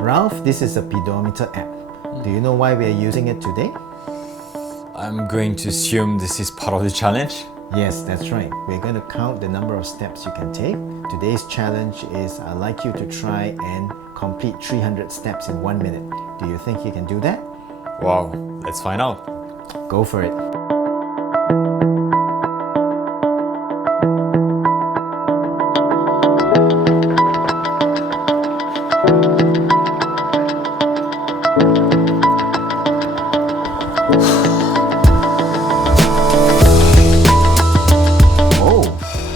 Ralph, this is a pedometer app. Do you know why we are using it today? I'm going to assume this is part of the challenge. Yes, that's right. We're going to count the number of steps you can take. Today's challenge is I'd like you to try and complete 300 steps in 1 minute. Do you think you can do that? Wow, let's find out. Go for it.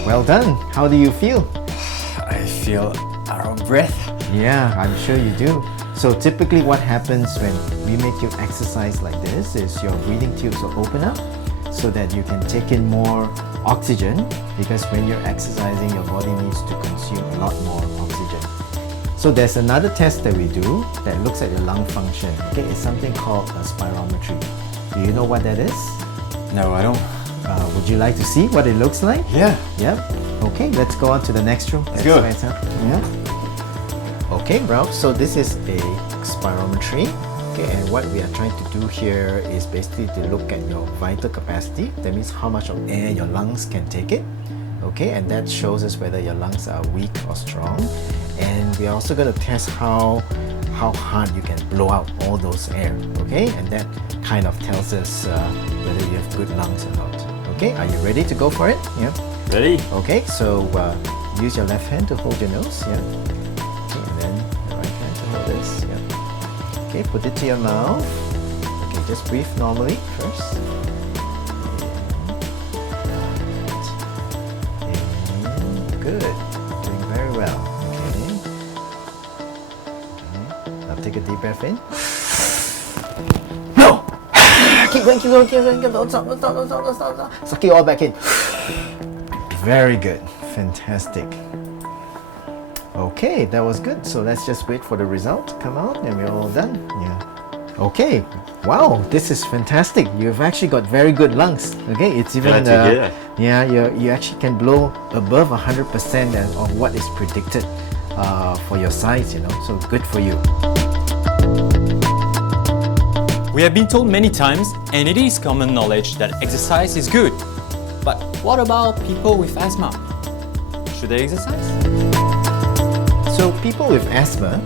Well done. How do you feel? I feel out of breath. Yeah, I'm sure you do. So typically what happens when we make you exercise like this is your breathing tubes will open up so that you can take in more oxygen, because when you're exercising, your body needs to consume a lot more oxygen. So there's another test that we do that looks at your lung function. Okay, it's something called a spirometry. Do you know what that is? No, I don't. Would you like to see what it looks like? Yeah. Yep. Okay, let's go on to the next room. Let's go. Yeah. Okay, Ralph, so this is a spirometry. Okay, and what we are trying to do here is basically to look at your vital capacity. That means how much of air your lungs can take it. Okay, and that shows us whether your lungs are weak or strong. And we're also going to test how hard you can blow out all those air. Okay, and that kind of tells us whether you have good lungs or not. Okay, are you ready to go for it? Yeah. Ready? Okay, so use your left hand to hold your nose. Yeah. Okay, and then the right hand to hold this. Yeah. Okay, put it to your mouth. Okay, just breathe normally first. And good. Doing very well. Okay. Now take a deep breath in. No! Keep going, keep going, keep going. Don't stop, don't stop, don't stop, don't stop, don't stop. Suck it all back in. Very good. Fantastic. Okay, that was good. So let's just wait for the result to come out and we're all done. Yeah. Okay. Wow, this is fantastic. You've actually got very good lungs. Okay, it's even yeah, you actually can blow above 100% of what is predicted for your size, you know. So good for you. We have been told many times, and it is common knowledge, that exercise is good. But what about people with asthma? Should they exercise? So people with asthma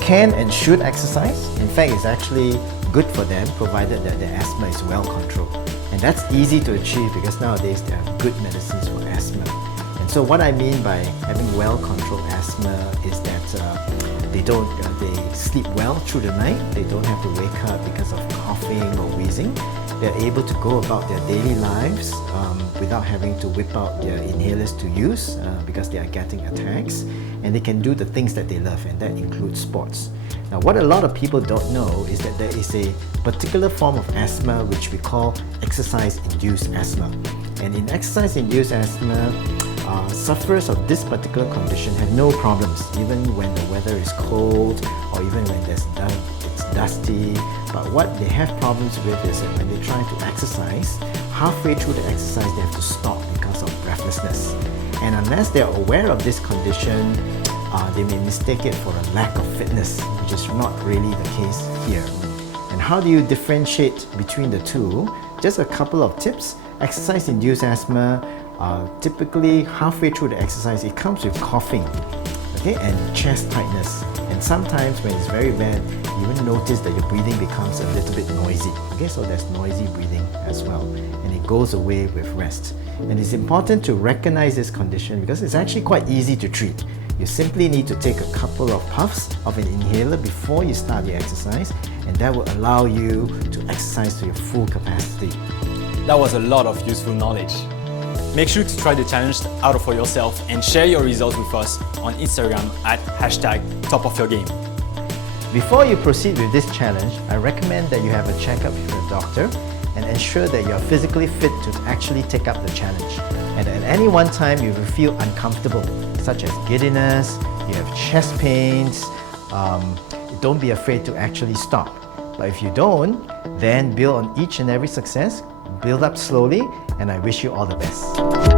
can and should exercise. In fact, it's actually good for them provided that their asthma is well controlled. And that's easy to achieve because nowadays there are good medicines for asthma. And so what I mean by having well controlled asthma is that they sleep well through the night. They don't have to wake up because of coughing or wheezing. They're able to go about their daily lives without having to whip out their inhalers to use because they are getting attacks, and they can do the things that they love, and that includes sports. Now, what a lot of people don't know is that there is a particular form of asthma which we call exercise-induced asthma. And in exercise-induced asthma, sufferers of this particular condition have no problems, even when the weather is cold or even when it's dusty. But what they have problems with is that when they try to exercise, halfway through the exercise they have to stop because of breathlessness. And unless they are aware of this condition, they may mistake it for a lack of fitness, which is not really the case here. And how do you differentiate between the two? Just a couple of tips. Exercise-induced asthma, typically halfway through the exercise, it comes with coughing, okay, and chest tightness. And sometimes when it's very bad, you even notice that your breathing becomes a little bit noisy. Okay, so there's noisy breathing as well, and it goes away with rest. And it's important to recognize this condition because it's actually quite easy to treat. You simply need to take a couple of puffs of an inhaler before you start your exercise, and that will allow you to exercise to your full capacity. That was a lot of useful knowledge. Make sure to try the challenge out for yourself and share your results with us on Instagram at #Topofyourgame. Before you proceed with this challenge, I recommend that you have a checkup with your doctor and ensure that you are physically fit to actually take up the challenge. And at any one time you will feel uncomfortable, such as giddiness, you have chest pains, don't be afraid to actually stop. But if you don't, then build on each and every success, build up slowly, and I wish you all the best.